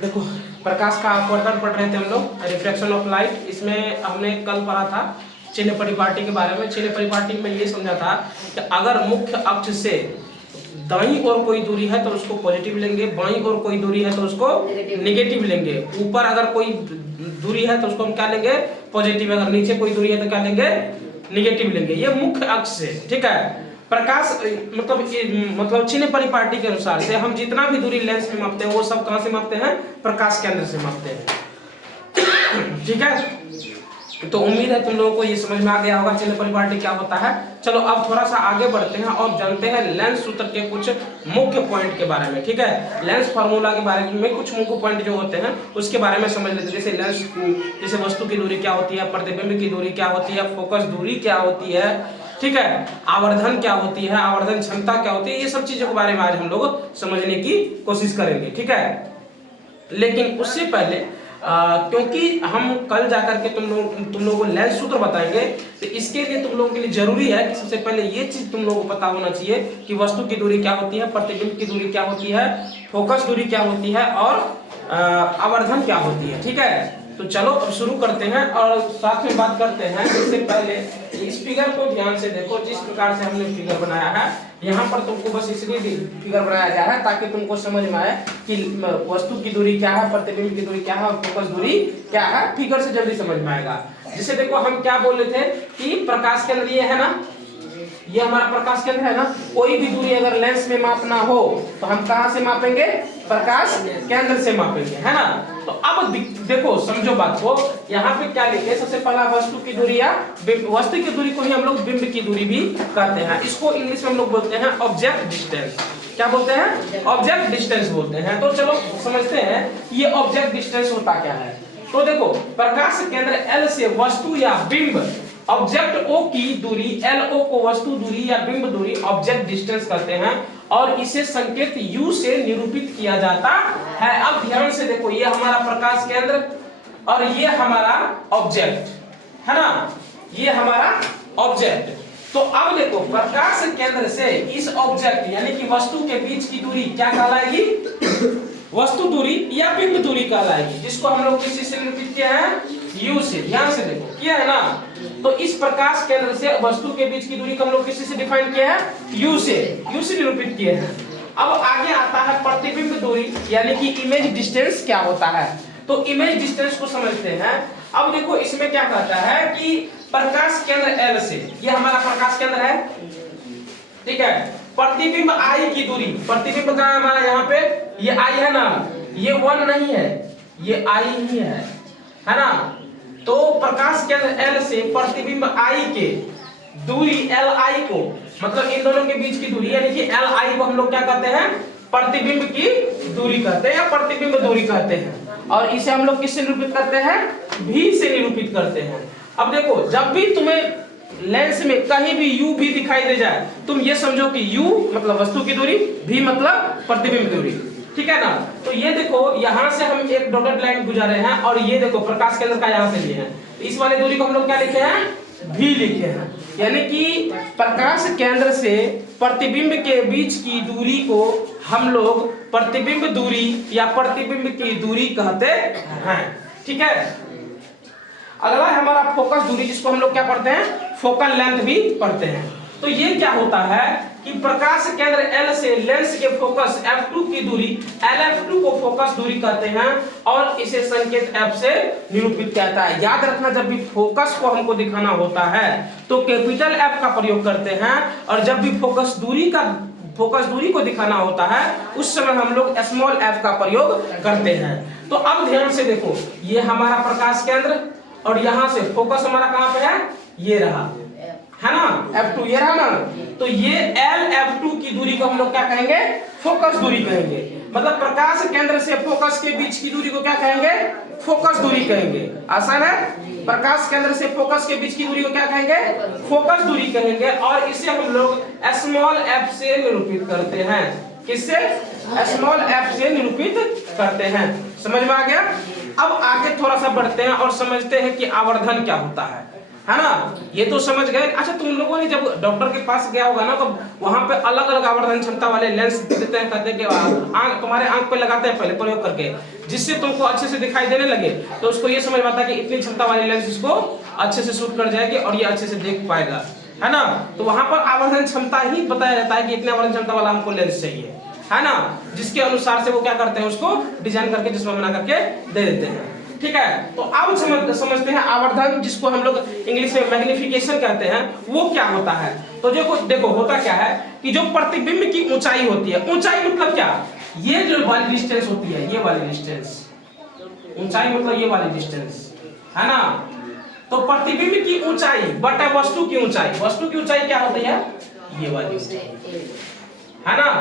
देखो, प्रकाश का अपवर्तन पढ़ रहे थे हम लोग, रिफ्लेक्शन ऑफ लाइट। इसमें हमने कल पढ़ा था चिन्ह परिपाटी के बारे में। चिन्ह परिपाटी में ये समझा था कि अगर मुख्य अक्ष से दाईं ओर कोई दूरी है तो उसको पॉजिटिव लेंगे, बाईं ओर कोई दूरी है तो उसको नेगेटिव लेंगे। ऊपर अगर कोई दूरी है तो उसको हम क्या लेंगे? पॉजिटिव। अगर नीचे कोई दूरी है तो क्या लेंगे? नेगेटिव लेंगे। ये मुख्य अक्ष से, ठीक है। प्रकाश मतलब चिन्ह परिपाटी के अनुसार से हम जितना भी दूरी लेंस में मापते हैं वो सब कहां से मापते हैं? प्रकाश केंद्र से मापते हैं, ठीक है। तो उम्मीद है तुम लोगों को ये समझ में आ गया होगा चिन्ह परिपाटी क्या होता है। चलो अब थोड़ा सा आगे बढ़ते हैं और जानते हैं लेंस सूत्र के कुछ मुख्य पॉइंट के बारे में, ठीक है। लेंस फार्मूला के बारे में कुछ मुख्य पॉइंट जो होते हैं उसके बारे में समझ लेते हैं। जैसे लेंस, जैसे वस्तु की दूरी क्या होती है, प्रतिबिंब की दूरी क्या होती है, फोकस दूरी क्या होती है, ठीक है, आवर्धन क्या होती है, आवर्धन क्षमता क्या होती है, ये सब चीजों के बारे में आज हम लोग समझने की कोशिश करेंगे, ठीक है। लेकिन उससे पहले क्योंकि हम कल जाकर के तुम लोगों को लेंस सूत्र बताएंगे, तो इसके लिए तुम लोगों के लिए जरूरी है कि सबसे पहले ये चीज तुम लोगों को पता होना चाहिए कि वस्तु की दूरी क्या होती है, प्रतिबिंब की दूरी क्या होती है, फोकस दूरी क्या होती है और आवर्धन क्या होती है, ठीक है। तो चलो अब शुरू करते हैं और साथ में बात करते हैं। इससे पहले इस फिगर को ध्यान से देखो, जिस प्रकार से हमने फिगर बनाया है। यहाँ पर तुमको बस इसलिए फिगर बनाया गया है ताकि तुमको समझ में आए कि वस्तु की दूरी क्या है, प्रतिबिंब की दूरी क्या है और फोकस दूरी क्या है। फिगर से जल्दी समझ में आएगा। जैसे देखो, हम क्या बोल रहे थे कि प्रकाश केंद्र ये है ना, ये हमारा प्रकाश केंद्र है ना। कोई भी दूरी अगर लेंस में मापना हो तो हम कहां से मापेंगे? प्रकाश केंद्र से मापेंगे, है ना। तो अब देखो, समझो बात को। यहाँ पे क्या लिखे? सबसे पहला वस्तु की दूरी या वस्तु की दूरी को ही हम लोग बिंब की दूरी भी कहते हैं। इसको इंग्लिश में हम लोग बोलते हैं ऑब्जेक्ट डिस्टेंस। क्या बोलते हैं? ऑब्जेक्ट डिस्टेंस बोलते हैं। तो चलो समझते हैं ये ऑब्जेक्ट डिस्टेंस होता क्या है। तो देखो, प्रकाश केंद्र L से वस्तु या बिंब ऑब्जेक्ट O की दूरी LO को वस्तु दूरी या बिंब दूरी ऑब्जेक्ट डिस्टेंस कहते हैं और इसे संकेत U से निरूपित किया जाता है। अब ध्यान से देखो, ये हमारा प्रकाश केंद्र और ये हमारा ऑब्जेक्ट है ना, ये हमारा ऑब्जेक्ट। तो अब देखो, प्रकाश केंद्र से इस ऑब्जेक्ट यानी कि वस्तु के बीच की दूरी क्या कहलाएगी? वस्तु दूरी या बिंब दूरी कहलाएगी, जिसको हम लोग किसी से निरूपित किया है? U से। ध्यान से देखो, किया है ना। तो इस प्रकाश केंद्र से वस्तु के बीच की दूरी को हम लोग किसी से डिफाइन किया है? U से निरूपित किए हैं। अब आगे आता है प्रतिबिंब दूरी यानी कि इमेज डिस्टेंस क्या होता है। तो इमेज डिस्टेंस को समझते हैं। अब देखो, इसमें क्या कहता है कि प्रकाश केंद्र L से, ये हमारा प्रकाश केंद्र है, ठीक है। प्रतिबिंब I की दूरी, प्रतिबिंब का हमारा यहाँ पे ये I है ना, ये 1 नहीं है, ये I ही है ना। तो प्रकाश केंद्र L से प्रतिबिंब I के दूरी Li को, मतलब इन दोनों के बीच की दूरी यानी कि Li को हम लोग क्या कहते हैं? प्रतिबिंब की दूरी कहते हैं या प्रतिबिंब दूरी कहते हैं। और इसे हम लोग किससे निरूपित करते हैं? V से निरूपित करते हैं। अब देखो, जब भी तुम्हें लेंस में कहीं भी U भी दिखाई दे जाए, तुम ये समझो कि U मतलब वस्तु की दूरी, V मतलब प्रतिबिंब दूरी, ठीक है ना। तो ये देखो, यहाँ से हम एक डॉटेड लाइन गुजारे हैं और ये देखो प्रकाश केंद्र का यहाँ से लिए हैं। इस वाले दूरी को हम लोग क्या लिखे हैं? V लिखे हैं। यानी कि प्रकाश केंद्र से प्रतिबिंब के बीच की दूरी को हम लोग प्रतिबिंब दूरी या प्रतिबिंब की दूरी कहते हैं, ठीक है। अगला है हमारा फोकस दूरी, जिसको हम लोग क्या पढ़ते हैं? फोकल लेंथ भी पढ़ते हैं। तो ये क्या होता है कि प्रकाश केंद्र L से लेंस के फोकस F2 की दूरी LF2 को फोकस दूरी कहते हैं और इसे संकेत F से निरूपित किया जाता है। याद रखना, जब भी फोकस को हमको दिखाना होता है तो कैपिटल F का प्रयोग करते हैं और जब भी फोकस दूरी को दिखाना होता है उस समय हम लोग स्मॉल f का प्रयोग करते हैं। तो अब ध्यान से देखो, ये हमारा प्रकाश केंद्र और यहाँ से फोकस हमारा कहाँ पे है? ये रहा, है ना, F2 ये रहा ना। तो ये LF2 की दूरी को हम लोग क्या कहेंगे? फोकस दूरी कहेंगे। मतलब प्रकाश केंद्र से फोकस के बीच की दूरी को क्या कहेंगे? फोकस दूरी कहेंगे। आसान है। प्रकाश केंद्र से फोकस के बीच की दूरी को क्या कहेंगे? फोकस दूरी कहेंगे और इसे हम लोग स्मॉल f से निरूपित करते हैं। किससे? स्मॉल f से निरूपित करते हैं। समझ में आ गया। अब आगे थोड़ा सा बढ़ते हैं और समझते हैं कि आवर्धन क्या होता है। है ना। ये तो समझ गए। अच्छा तुम लोगों ने जब डॉक्टर के पास गया होगा ना, तो वहां पे अलग अलग आवर्धन क्षमता वाले लेंस देते हैं, कहते हैं कि आंख तुम्हारे आंख पे लगाते हैं पहले प्रयोग करके, जिससे तुमको अच्छे से दिखाई देने लगे, तो उसको ये समझ में आता है कि इतनी क्षमता वाली लेंस इसको अच्छे से शूट कर जाएगी और ये अच्छे से देख पाएगा, है ना। तो वहां पर आवर्धन क्षमता ही बताया जाता है कि इतने आवर्धन क्षमता वाला हमको लेंस चाहिए, है ना, जिसके अनुसार से वो क्या करते हैं, उसको डिजाइन करके चश्मा बना करके दे देते हैं। ठीक है, तो अब समझते हैं आवर्धन, जिसको हम लोग इंग्लिश में मैग्निफिकेशन कहते हैं, वो क्या होता है। तो देखो होता क्या है कि जो प्रतिबिंब की ऊंचाई होती है, ऊंचाई मतलब क्या, ये जो वाली डिस्टेंस होती है, ये वाली डिस्टेंस, ऊंचाई मतलब ये वाली डिस्टेंस, है ना। तो प्रतिबिंब की ऊंचाई बटा वस्तु की ऊंचाई, वस्तु की ऊंचाई क्या होती है, ये वाली, है ना।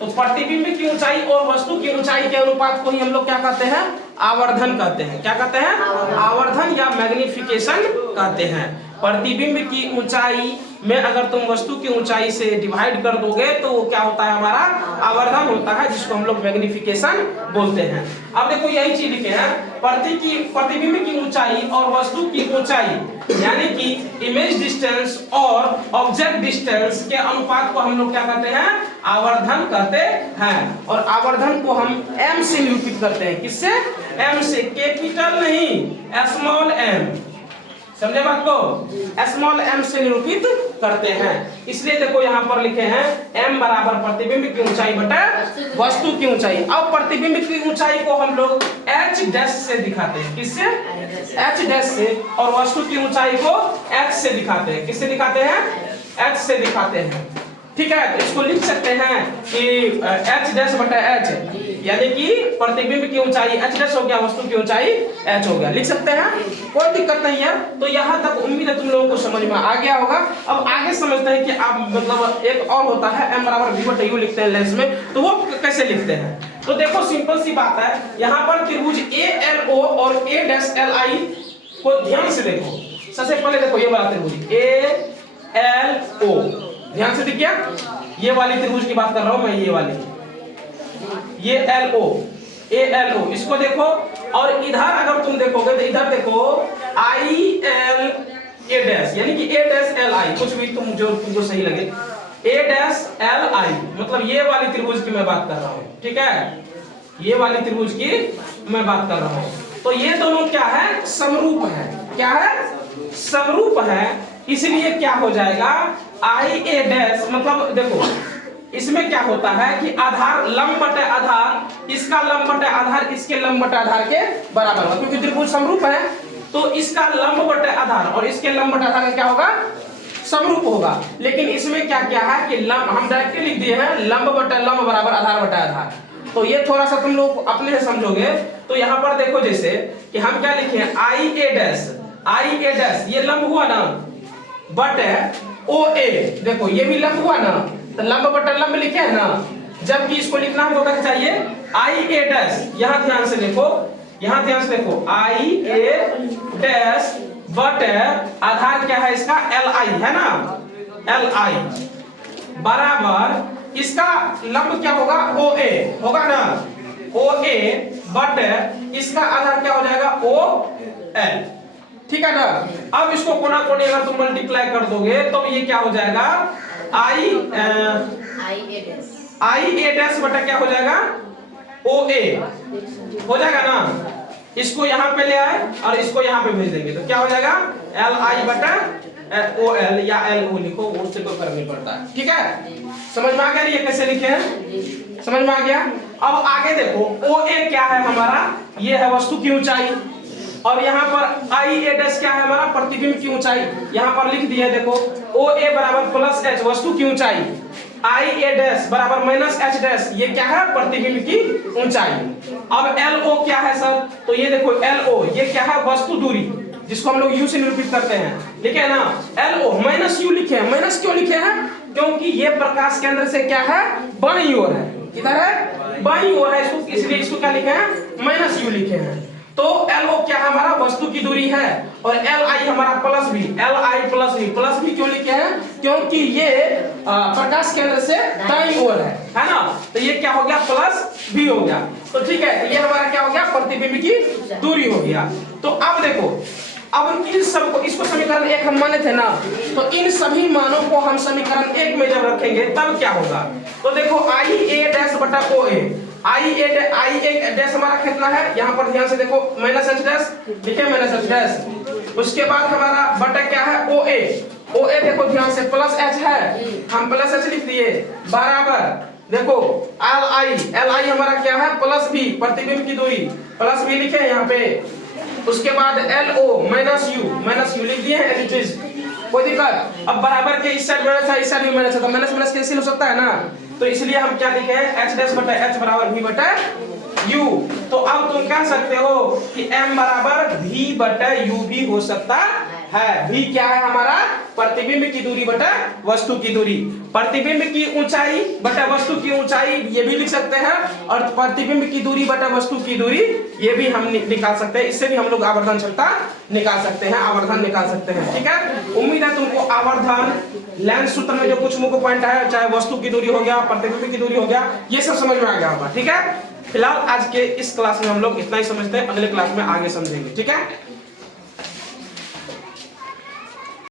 तो प्रतिबिंब की ऊंचाई और वस्तु की ऊंचाई के अनुपात को ही हम लोग क्या कहते हैं, आवर्धन कहते हैं। क्या कहते हैं, आवर्धन या मैग्निफिकेशन कहते हैं। प्रतिबिंब की ऊंचाई में अगर तुम वस्तु की ऊंचाई से डिवाइड कर दोगे तो वो क्या होता है, हमारा आवर्धन होता है, जिसको हम लोग मैग्निफिकेशन बोलते हैं। अब देखो यही चीज लिखे हैं, प्रतिबिंब की ऊंचाई और वस्तु की ऊंचाई यानी कि इमेज डिस्टेंस और ऑब्जेक्ट डिस्टेंस के अनुपात को हम लोग क्या कहते हैं, आवर्धन कहते हैं। और आवर्धन को हम m से निरूपित करते हैं, किससे, m से, कैपिटल नहीं, स्मॉल m, समझे बात को, स्मॉल m से निरूपित करते हैं। इसलिए देखो यहाँ पर लिखे हैं m बराबर प्रतिबिंब की ऊंचाई बटा वस्तु की ऊंचाई। अब प्रतिबिंब की ऊंचाई को हम लोग h डैश से दिखाते हैं, किससे, h डैश से, और वस्तु की ऊंचाई को h से दिखाते हैं, किससे दिखाते हैं, h से दिखाते हैं। ठीक है, तो इसको लिख सकते हैं कि h डैश बटा h, यानी कि प्रतिबिंब की ऊंचाई h डैश हो गया, वस्तु की ऊंचाई h हो गया, लिख सकते हैं, कोई दिक्कत नहीं है। तो यहाँ तक उम्मीद है तुम लोगों को समझ में आ गया होगा। अब आगे समझते हैं कि आप मतलब एक और होता है m बराबर v बटा u लिखते हैं लेंस में, तो वो कैसे लिखते हैं। तो देखो सिंपल सी बात है, यहाँ पर त्रिभुज ALO और A डैश LI को ध्यान से देखो। सबसे पहले देखो ये वाला त्रिभुज ALO, ध्यान से देखिए, ये वाली त्रिभुज की बात कर रहा हूं मैं, ये वाली, ये ALO, इसको देखो। और इधर अगर तुम देखोगे तो इधर देखो ILA डैश, यानी कि A डैश LI, कुछ भी तुमको सही लगे, A डैश LI, मतलब ये वाली त्रिभुज की मैं बात कर रहा हूँ। ठीक है, ये वाली त्रिभुज की मैं बात कर रहा हूँ। तो ये दोनों क्या है, समरूप है। क्या है, समरूप है। इसलिए क्या हो जाएगा, IA डैश, मतलब देखो इसमें क्या होता है कि आधार लंब बटे आधार, इसका लंब बटे आधार इसके लंब बटे आधार के बराबर होगा, क्योंकि त्रिभुज समरूप है। तो इसका लंब बटे आधार और इसके लंब बटे आधार क्या होगा, समरूप होगा। लेकिन इसमें क्या क्या है कि लंब हम डायरेक्टली लिख दिए हैं, लंब बटे लंब बराबर आधार बटे आधार। तो ये थोड़ा सा तुम लोग अपने से समझोगे। तो यहाँ पर देखो जैसे कि हम क्या लिखे हैं, IA डैश, ये लंब हुआ ना, बटे OA, देखो ये भी लंब हुआ ना, तो लंब बटा लंब लिखे है ना। जबकि इसको लिखना हमको क्या चाहिए, IA डैश, यहाँ ध्यान से देखो, यहाँ ध्यान से देखो, IA डैश बटे आधार क्या है इसका, LI है ना, LI बराबर इसका लंब क्या होगा, OA होगा ना, OA बटे इसका आधार क्या हो जाएगा, OL। ठीक है ना। अब इसको कोना कोनी अगर तुम मल्टीप्लाई कर दोगे तो ये क्या हो जाएगा, IA डैश बटा क्या हो जाएगा, OA हो जाएगा ना। इसको यहाँ पे ले आए और इसको यहाँ पे भेज देंगे तो क्या हो जाएगा, LI बटा OL या LO लिखो, उससे कोई फर्क नहीं पड़ता। ठीक है, समझ में आ गया ये कैसे लिखे हैं, समझ में आ गया। अब आगे देखो, OA क्या है हमारा, ये है वस्तु की ऊंचाई, और यहाँ पर IA डैश क्या है हमारा, प्रतिबिंब की ऊंचाई। यहाँ पर लिख दिया देखो, OA बराबर प्लस H वस्तु की ऊंचाई, IA डैश बराबर माइनस H डैश, ये क्या है, प्रतिबिंब की ऊंचाई। अब LO क्या है सर, तो ये देखो LO, ये क्या है, वस्तु दूरी, जिसको हम लोग U से निरूपित करते हैं, ठीक है ना। LO माइनस U लिखे हैं, माइनस क्यों लिखे हैं, क्योंकि ये प्रकाश केंद्र से क्या है, बाईं ओर है, किधर है, बाईं ओर है, इसलिए इसको क्या लिखे हैं, माइनस U लिखे हैं। तो LO क्या हमारा, वस्तु की दूरी है, और LI हमारा प्लस भी, LI प्लस भी क्यों लिखे हैं, क्योंकि ये प्रकाश केंद्र से दाईं ओर है ना। तो ये क्या हो गया, प्लस भी हो गया। तो ठीक है, ये हमारा क्या हो गया, प्रतिबिंब की दूरी हो गया। तो अब देखो, अब इन सबको, इसको समीकरण 1 हम माने थे ना, तो इन सभी मानों को हम समीकरण 1 में जब रखेंगे तब क्या होगा? तो देखो आई ए डैश बटा ओ ए, आई ए डैश हमारा कितना है, यहाँ पर ध्यान से देखो, माइनस एच डैश लिखे, माइनस एच डैश। उसके बाद हमारा बटा क्या है, ओ ए देखो ध्यान से, प्लस एच है, हम प्लस एच लिख दिए, बराबर देखो एल आई हमारा क्या है, प्लस बी, प्रतिबिंब की दूरी, प्लस बी लिखे यहाँ पे। उसके बाद एल ओ माइनस यू लिख दिए एज इट इज, कोई दिक्कत? अब बराबर के इस साइड माइनस है, इस साइड भी माइनस है, तो माइनस माइनस कैंसिल हो सकता है ना, तो इसलिए हम क्या लिखे हैं, एच डैश बटा एच बराबर वी बटा यू। तो अब तुम कह सकते हो कि m बराबर v बटा u भी हो सकता है। v क्या है हमारा, प्रतिबिंब की दूरी बटा वस्तु की दूरी, प्रतिबिंब की ऊंचाई बटा वस्तु की ऊंचाई ये भी लिख सकते हैं, और प्रतिबिंब की दूरी बटा वस्तु की दूरी ये भी हम निकाल सकते हैं। इससे भी हम लोग आवर्धन क्षमता निकाल सकते हैं, आवर्धन निकाल सकते हैं। ठीक है, उम्मीद है तुमको आवर्धन लेंस सूत्र में जो कुछ मुख्य पॉइंट है, चाहे वस्तु की दूरी हो गया, प्रतिबिंब की दूरी हो गया, ये सब समझ में आ गया होगा। ठीक है, फिलहाल आज के इस क्लास में हम लोग इतना ही समझते हैं, अगले क्लास में आगे समझेंगे। ठीक है।